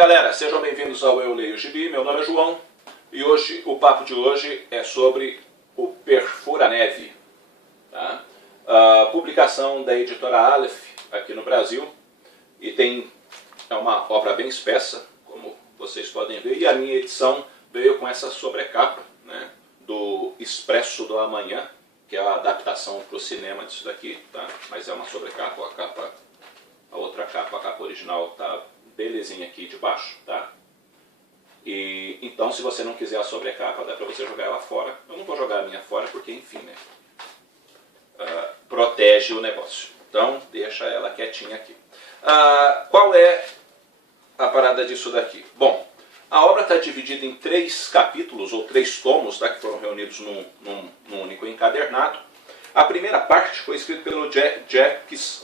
galera, sejam bem-vindos ao Eu Leio Gibi, meu nome é João e hoje o papo de hoje é sobre o Perfura-Neve, tá? A publicação da editora Aleph aqui no Brasil e é uma obra bem espessa, como vocês podem ver, e a minha edição veio com essa sobrecapa, né, do Expresso do Amanhã, que é a adaptação para o cinema disso daqui, tá? Mas é uma sobrecapa, a outra capa, a capa original tá belezinha aqui de baixo, tá? E então, se você não quiser a sobrecapa, dá pra você jogar ela fora. Eu não vou jogar a minha fora porque, enfim, né? Protege o negócio. Então, deixa ela quietinha aqui. Qual é a parada disso daqui? Bom, a obra está dividida em 3 capítulos, ou 3 tomos, tá? Que foram reunidos num único encadernado. A primeira parte foi escrita pelo Jacques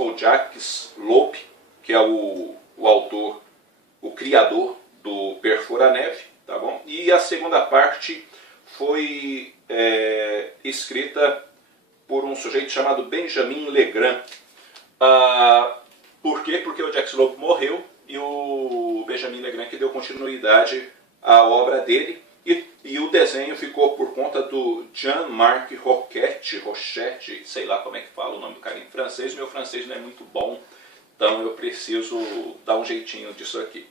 Lope, que é o autor, o criador do Perfura-Neve, tá bom? E a segunda parte foi escrita por um sujeito chamado Benjamin Legrand. Por quê? Porque o Jacques Lope morreu e o Benjamin Legrand que deu continuidade à obra dele. E o desenho ficou por conta do Jean-Marc Rochette, sei lá como é que fala o nome do cara em francês. Meu francês não é muito bom, então eu preciso dar um jeitinho disso aqui.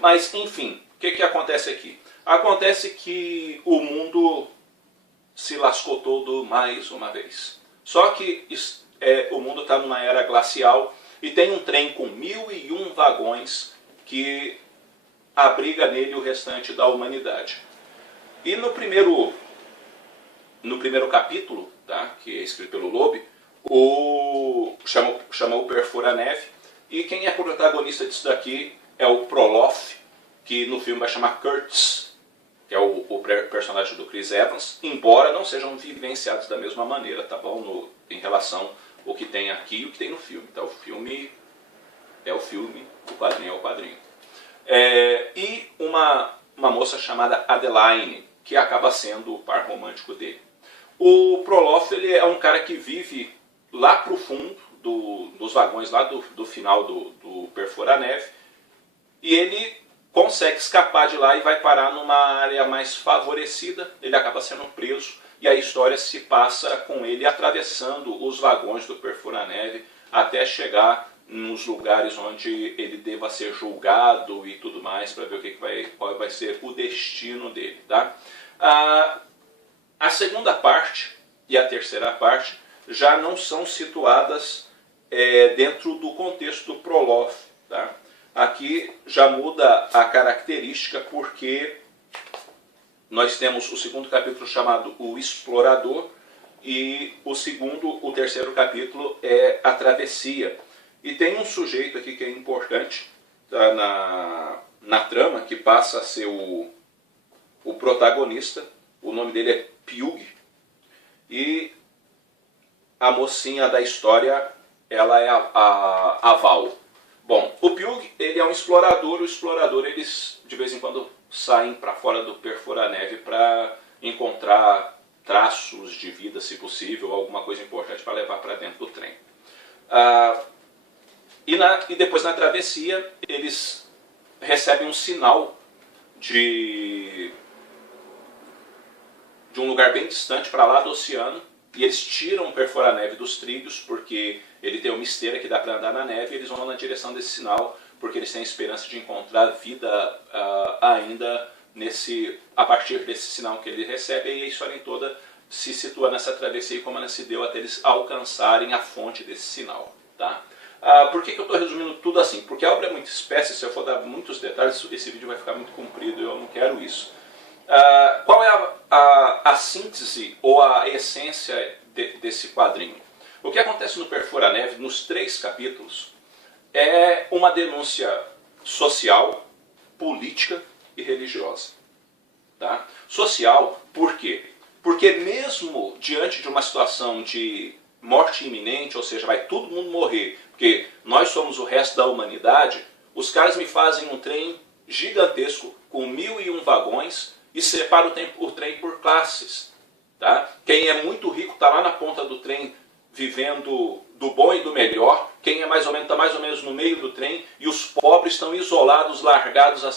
Mas, enfim, o que acontece aqui? Acontece que o mundo se lascou todo mais uma vez. Só que o mundo está numa era glacial e tem um trem com 1001 vagões que abriga nele o restante da humanidade. E no primeiro capítulo, tá, que é escrito pelo Lobe, chamou o Perfura-Neve, e quem é protagonista disso daqui é o Prolof, que no filme vai chamar Kurtz, que é o personagem do Chris Evans, embora não sejam vivenciados da mesma maneira, tá bom? Em relação ao que tem aqui e o que tem no filme. Então o filme é o filme, o quadrinho é o quadrinho. E uma moça chamada Adeline, que acaba sendo o par romântico dele. O Prolof, ele é um cara que vive lá pro fundo dos vagões, lá do final do Perfura-Neve, e ele consegue escapar de lá e vai parar numa área mais favorecida. Ele acaba sendo preso e a história se passa com ele atravessando os vagões do Perfura-Neve até chegar nos lugares onde ele deva ser julgado e tudo mais, para ver qual vai ser o destino dele, tá? A segunda parte e a terceira parte já não são situadas dentro do contexto do Prolof, tá? Aqui já muda a característica, porque nós temos o segundo capítulo chamado O Explorador e o terceiro capítulo é A Travessia. E tem um sujeito aqui que é importante, tá, na trama, que passa a ser o protagonista. O nome dele é Pugh. E a mocinha da história, ela é a Val. Bom, o Pugh, ele é um explorador. O explorador, eles de vez em quando saem para fora do Perfura-Neve para encontrar traços de vida, se possível, alguma coisa importante para levar para dentro do trem. E depois, na travessia, eles recebem um sinal de um lugar bem distante, para lá do oceano, e eles tiram o Perfura-Neve dos trilhos, porque ele tem uma esteira que dá para andar na neve, e eles vão na direção desse sinal, porque eles têm a esperança de encontrar vida ainda a partir desse sinal que eles recebem, e a história toda se situa nessa travessia e como ela se deu até eles alcançarem a fonte desse sinal, tá? Por que eu estou resumindo tudo assim? Porque a obra é muito espécie, se eu for dar muitos detalhes, esse vídeo vai ficar muito comprido e eu não quero isso. Qual é a síntese ou a essência desse quadrinho? O que acontece no Perfura-Neve, nos 3 capítulos, é uma denúncia social, política e religiosa. Tá? Social, por quê? Porque mesmo diante de uma situação de morte iminente, ou seja, vai todo mundo morrer, porque nós somos o resto da humanidade, os caras me fazem um trem gigantesco com 1001 vagões e separam o trem por classes. Tá? Quem é muito rico está lá na ponta do trem vivendo do bom e do melhor, quem é está mais ou menos no meio do trem, e os pobres estão isolados, largados a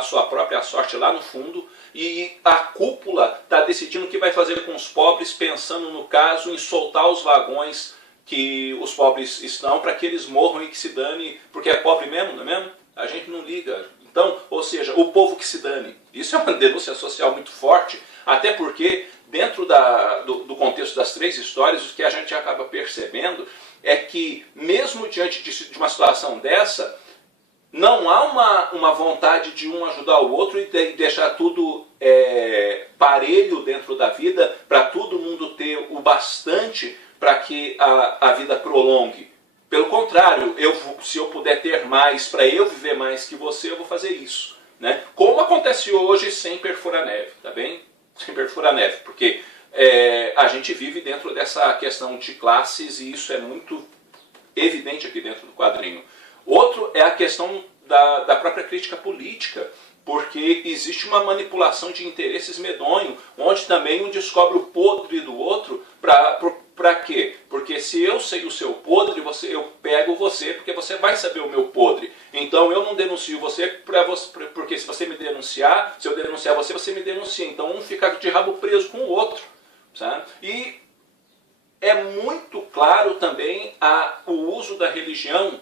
sua própria sorte lá no fundo, e a cúpula está decidindo o que vai fazer com os pobres, pensando no caso em soltar os vagões que os pobres estão, para que eles morram e que se dane, porque é pobre mesmo, não é mesmo? A gente não liga. Então, ou seja, o povo que se dane. Isso é uma denúncia social muito forte, até porque dentro do contexto das três histórias, o que a gente acaba percebendo é que, mesmo diante de uma situação dessa, não há uma vontade de um ajudar o outro e deixar tudo parelho dentro da vida, para todo mundo ter o bastante para que a vida prolongue. Pelo contrário, se eu puder ter mais, para eu viver mais que você, eu vou fazer isso. Né? Como acontece hoje sem perfura-neve, tá bem? Sem perfura-neve, porque a gente vive dentro dessa questão de classes e isso é muito evidente aqui dentro do quadrinho. Outro é a questão da própria crítica política, porque existe uma manipulação de interesses medonho, onde também um descobre o podre do outro. Para quê? Porque se eu sei o seu podre, eu pego você, porque você vai saber o meu podre. Então eu não denuncio você, porque se você me denunciar, se eu denunciar você, você me denuncia. Então um fica de rabo preso com o outro. Sabe? E é muito claro também o uso da religião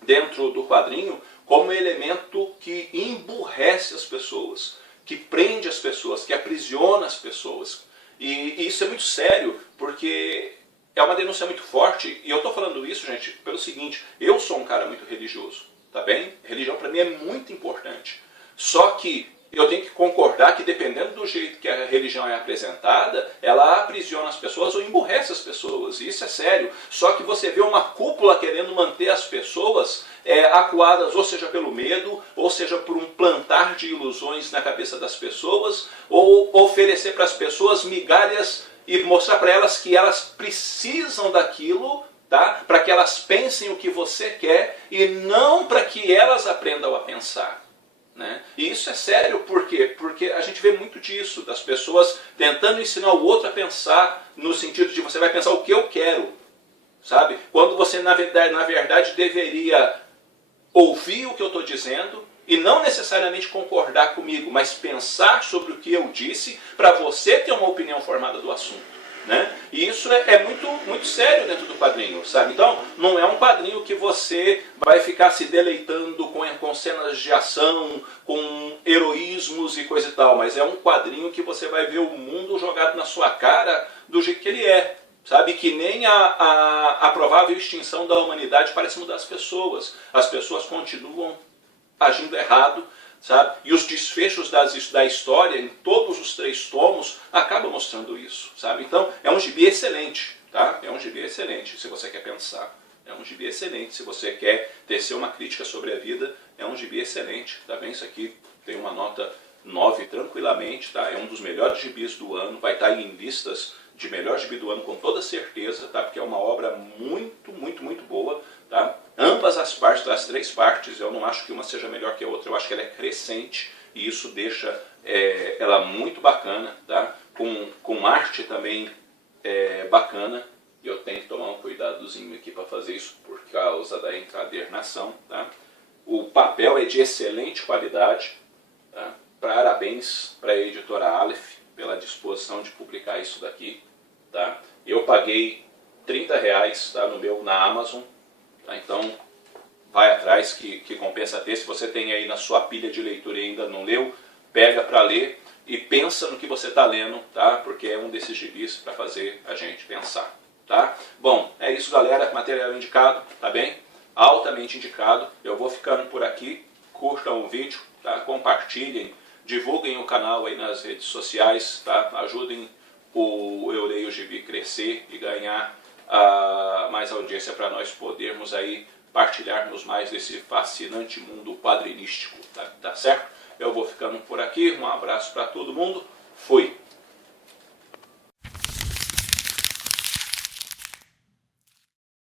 dentro do quadrinho como elemento que emburrece as pessoas, que prende as pessoas, que aprisiona as pessoas. E isso é muito sério, porque é uma denúncia muito forte, e eu estou falando isso, gente, pelo seguinte: eu sou um cara muito religioso, tá bem? Religião para mim é muito importante. Só que eu tenho que concordar que, dependendo do jeito que a religião é apresentada, ela aprisiona as pessoas ou emburrece as pessoas. E isso é sério. Só que você vê uma cúpula querendo manter as pessoas acuadas, ou seja pelo medo, ou seja por um plantar de ilusões na cabeça das pessoas, ou oferecer para as pessoas migalhas e mostrar para elas que elas precisam daquilo, tá? Para que elas pensem o que você quer e não para que elas aprendam a pensar. Né? E isso é sério, por quê? Porque a gente vê muito disso, das pessoas tentando ensinar o outro a pensar no sentido de você vai pensar o que eu quero, sabe? Quando você na verdade deveria ouvir o que eu estou dizendo e não necessariamente concordar comigo, mas pensar sobre o que eu disse para você ter uma opinião formada do assunto. Né? E isso é muito, muito sério dentro do quadrinho, sabe? Então, não é um quadrinho que você vai ficar se deleitando com cenas de ação, com heroísmos e coisa e tal, mas é um quadrinho que você vai ver o mundo jogado na sua cara do jeito que ele é, sabe? Que nem a provável extinção da humanidade parece mudar as pessoas. As pessoas continuam agindo errado, sabe? E os desfechos da história, em todos os 3 tomos, acabam mostrando isso, sabe? Então, é um gibi excelente, tá? É um gibi excelente, se você quer pensar. É um gibi excelente, se você quer tecer uma crítica sobre a vida, é um gibi excelente, tá bem? Isso aqui tem uma nota 9 tranquilamente, tá? É um dos melhores gibis do ano, vai estar em listas de melhor gibi do ano com toda certeza, tá? Porque é uma obra muito, muito, muito boa, tá? Ambas as partes, as 3 partes, eu não acho que uma seja melhor que a outra, eu acho que ela é crescente e isso deixa ela muito bacana, tá? Com arte também bacana, e eu tenho que tomar um cuidadozinho aqui para fazer isso por causa da encadernação, tá? O papel é de excelente qualidade, tá? Parabéns para a editora Aleph pela disposição de publicar isso daqui, tá? Eu paguei R$30, tá, na Amazon. Então, vai atrás que compensa ter. Se você tem aí na sua pilha de leitura e ainda não leu, pega para ler e pensa no que você está lendo, tá? Porque é um desses gibis para fazer a gente pensar, tá? Bom, é isso, galera. Material indicado, tá bem? Altamente indicado. Eu vou ficando por aqui. Curtam o vídeo, tá? Compartilhem, divulguem o canal aí nas redes sociais, tá? Ajudem o Eu Leio o Gibi crescer e ganhar mais audiência para nós podermos aí partilharmos mais desse fascinante mundo quadrinístico, tá certo? Eu vou ficando por aqui, um abraço para todo mundo, fui!